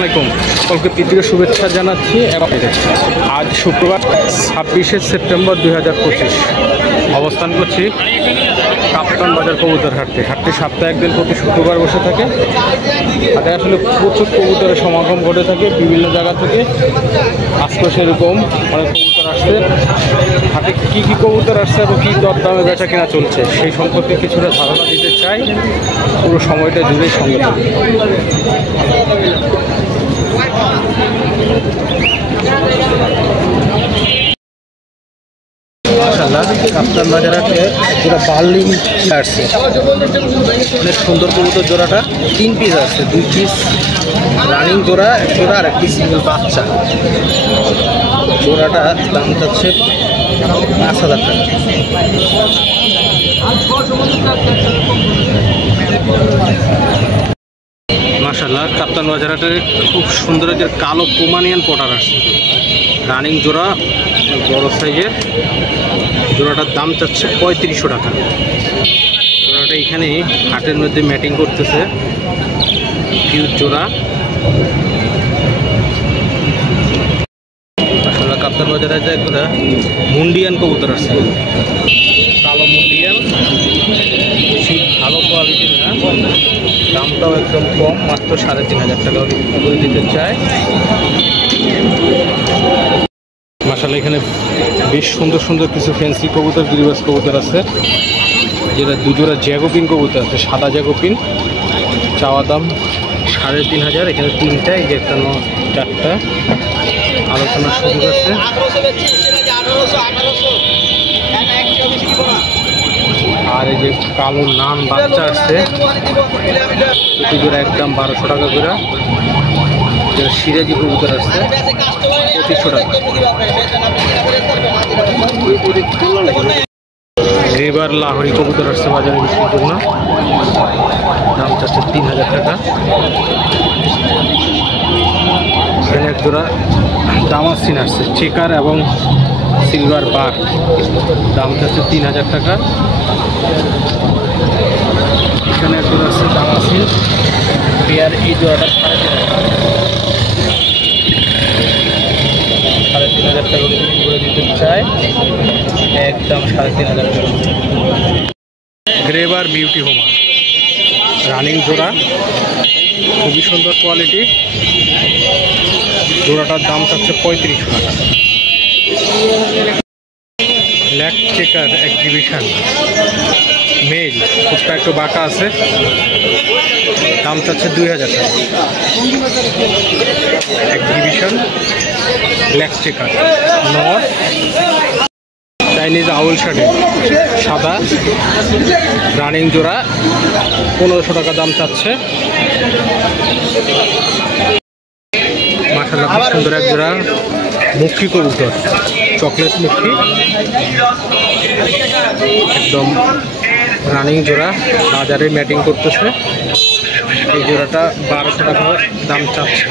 সকলকে প্রীতির শুভেচ্ছা জানাচ্ছি। আজ শুক্রবার 26শে সেপ্টেম্বর 2025 অবস্থান করছি কাপ্তান বাজার কবুতর হাটে। হাটটি সপ্তাহে একদিন প্রতি শুক্রবার বসে থাকে। হাটে আসলে প্রচুর কবুতরের সমাগম ঘটে থাকে বিভিন্ন জায়গা থেকে। আজকে সেরকম অনেক কবুতর আসছে। হাটে কী কী কবুতর আসছে এবং কী দরদামে বেচা কেনা চলছে সেই সম্পর্কে কিছুটা ধারণা দিতে চাই। পুরো সময়টা জুড়েই সঙ্গে থাকে। মাশাআল্লাহ, কাপ্তান বাজার হাটে পুরো বার্লিং আসছে। অনেক সুন্দর কবুতর। জোড়াটা 3 পিস আসছে, 2 পিস রানিং জোড়া, এক জোড়া আর একটি সিঙ্গেল বাচ্চা। জোড়াটা দাম যাচ্ছে 5,000 টাকা। মাশাআল্লাহ, কাপ্তান বাজার হাটে খুব সুন্দর যে কালো পোমানিয়ান পটার আসছে। রানিং জোড়া, বড় সাইজের। জোড়াটার দাম চাচ্ছে 3500 টাকা। জোড়াটা এখানে হাটের মধ্যে ম্যাটিং করতেছে। ফিউজ জোড়া। আসলে কাপ্তান বাজারে যে একটা মুন্ডিয়ান কবুতর আছে, কালো মুন্ডিয়ান, বেশি ভালো কোয়ালিটির না। দামটাও একদম কম, মাত্র 3500 টাকা করে দিতে চায়। মাশাআল্লাহ, এখানে বেশ সুন্দর সুন্দর কিছু ফ্যান্সি কবুতর, গিরিবাজ কবুতর আছে। যেটা 2 জোড়া জ্যাগোপিন কবুতর আছে, সাদা জ্যাগোপিন। চাওয়া দাম 3500। এখানে 3টা, এই যে একটা 4টা। আলোচনার সুযোগ আছে। আর এই যে কালো নান বাচ্চা আসছে, প্রতি জোড়া একদম 1200 টাকা করে। সিরাজি কবুতর আসছে 2500 টাকা। এবার লাহোরি কবুতর আসছে বাজারে বিক্রির জন্য। দাম চাচ্ছে 3000 টাকা। এখানে এক জোড়া দামাসিন আসছে, চেকার এবং সিলভার বার। দাম চাচ্ছে 3000 টাকা। এখানে এক জোড়া আছে দামাসিন পেয়ার। এই জোড়াটা 3500 টাকা করে দিতে চায়, একদম 3500 টাকা। গ্রেবার বিউটি হোমা রানিং জোড়া, খুবই সুন্দর কোয়ালিটি। জোড়াটার দাম চাচ্ছে 3500 টাকা। ব্ল্যাক চেকার এক্সিবিশন মেল, খুবটা একটু বাঁকা আছে। দাম চাচ্ছে 2000 টাকা। এক্সিবিশন ব্ল্যাক চেকার নর। চাইনিজ আউল শার্টে সাদা, রানিং জোড়া 1500 টাকা দাম চাচ্ছে। মাশাআল্লাহ, খুব সুন্দর এক জোড়া মুখী কবুতর, চকলেট মুখী, একদম রানিং জোড়া। বাজারে ম্যাটিং করতেছে। এই জোড়াটা 1200 টাকা দাম চাচ্ছে।